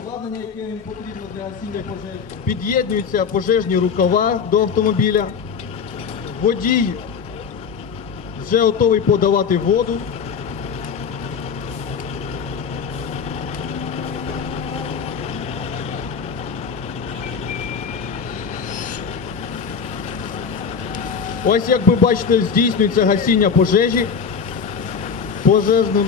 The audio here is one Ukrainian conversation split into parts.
Обладнання, яке їм потрібно для гасіння пожежі. Під'єднуються пожежні рукава до автомобіля. Водій вже готовий подавати воду. Ось як ви бачите, здійснюється гасіння пожежі пожежним.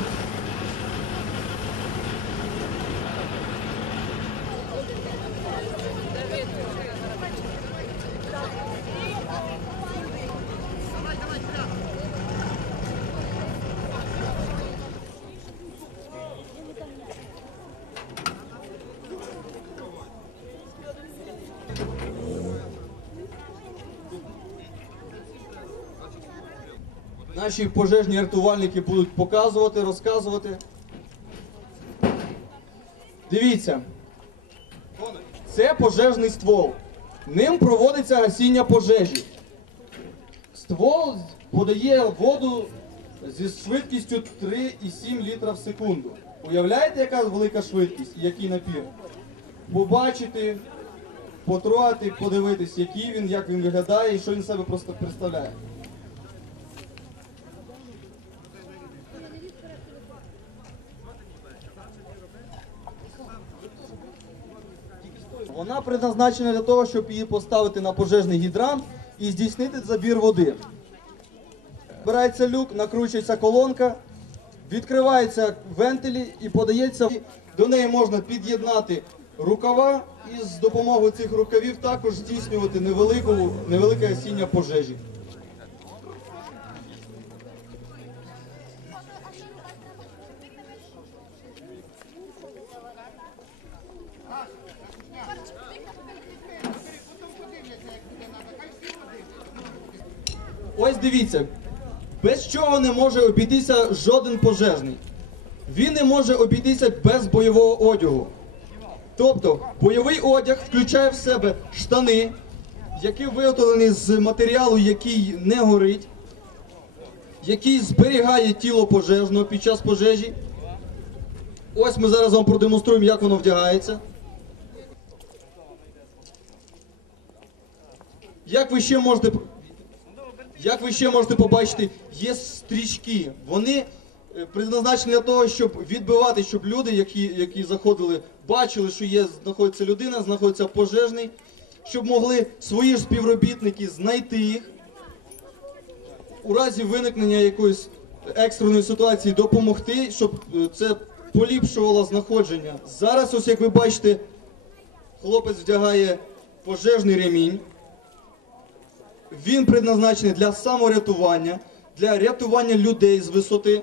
Наші пожежні рятувальники будуть показувати, розказувати. Дивіться, це пожежний ствол. Ним проводиться гасіння пожежі. Ствол подає воду зі швидкістю 3,7 літра в секунду. Уявляєте, яка велика швидкість і який напір? Побачити, потрогати, подивитись, який він, як він виглядає і що він себе просто представляє. Вона предназначена для того, щоб її поставити на пожежний гідрант і здійснити забір води. Збирається люк, накручується колонка, відкриваються вентилі і подається. До неї можна під'єднати рукава і з допомогою цих рукавів також здійснювати невелике осіння пожежі. Ось дивіться, без чого не може обійтися жоден пожежний. Він не може обійтися без бойового одягу. Тобто бойовий одяг включає в себе штани, які виготовлені з матеріалу, який не горить, який зберігає тіло пожежного під час пожежі. Ось ми зараз вам продемонструємо, як воно вдягається. Як ви ще можете як ви ще можете побачити, є стрічки. Вони е, предназначені для того, щоб відбивати, щоб люди, які, які заходили, бачили, що є, знаходиться людина, знаходиться пожежний, щоб могли свої ж співробітники знайти їх. У разі виникнення якоїсь екстреної ситуації допомогти, щоб е, це поліпшувало знаходження. Зараз, ось як ви бачите, хлопець вдягає пожежний ремінь. Він предназначений для саморятування, для рятування людей з висоти.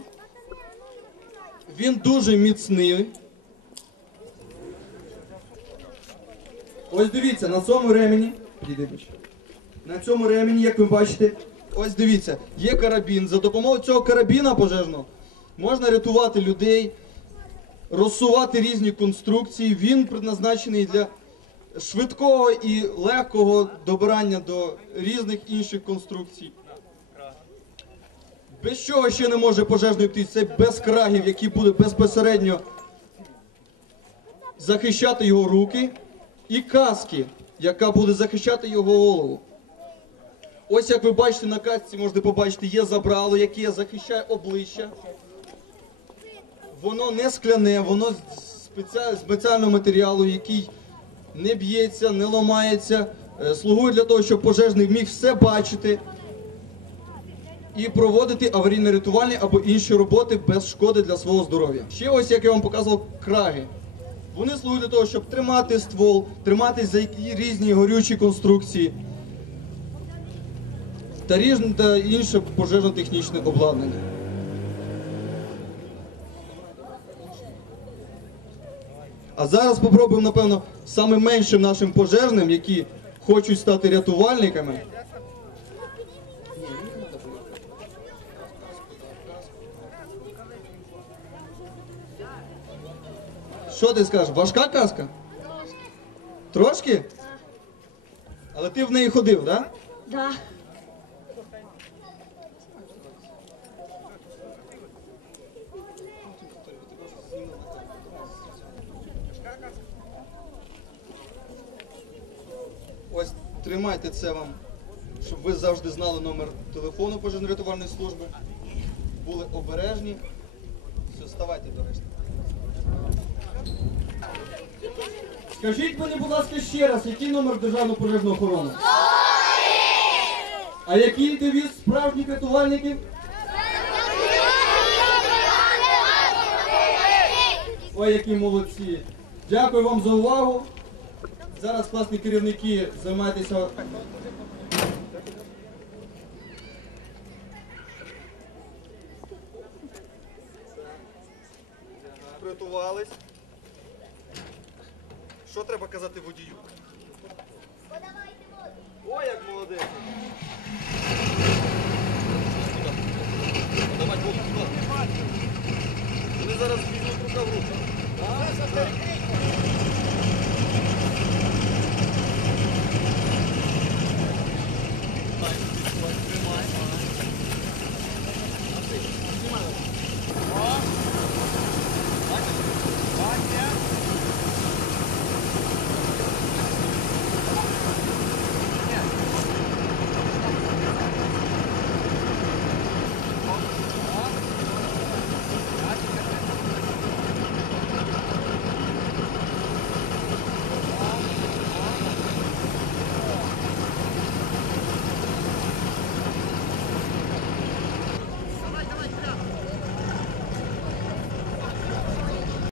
Він дуже міцний. Ось дивіться, на цьому ремені. На цьому ремені, як ви бачите, ось дивіться, є карабін. За допомогою цього карабіна пожежного можна рятувати людей, розсувати різні конструкції. Він предназначений для швидкого і легкого добирання до різних інших конструкцій. Без чого ще не може пожежний птиць, це без крагів, які будуть безпосередньо захищати його руки, і каски, яка буде захищати його голову. Ось як ви бачите на касці, можете побачити, є забрало, яке захищає обличчя. Воно не скляне, воно з спеціаль- спеціального матеріалу, який не б'ється, не ламається, е, слугує для того, щоб пожежний міг все бачити і проводити аварійно-рятувальні або інші роботи без шкоди для свого здоров'я. Ще ось як я вам показував краги. Вони слугують для того, щоб тримати ствол, триматись за які- різні горючі конструкції та різне та інше пожежно-технічне обладнання. А зараз спробуємо, напевно, саме меншим нашим пожежним, які хочуть стати рятувальниками. Що ти скажеш? Важка каска? Трошки? Трошки? Але ти в неї ходив, так? Да? Да. Тримайте це вам, щоб ви завжди знали номер телефону пожежно-рятувальної служби. Були обережні. Все, ставайте до решти. Скажіть мені, будь ласка, ще раз, який номер державної пожежної охорони? А який девіз справжніх рятувальників? Ой, які молодці. Дякую вам за увагу. Зараз класні керівники займайтеся. Приготувались. Що треба казати водію?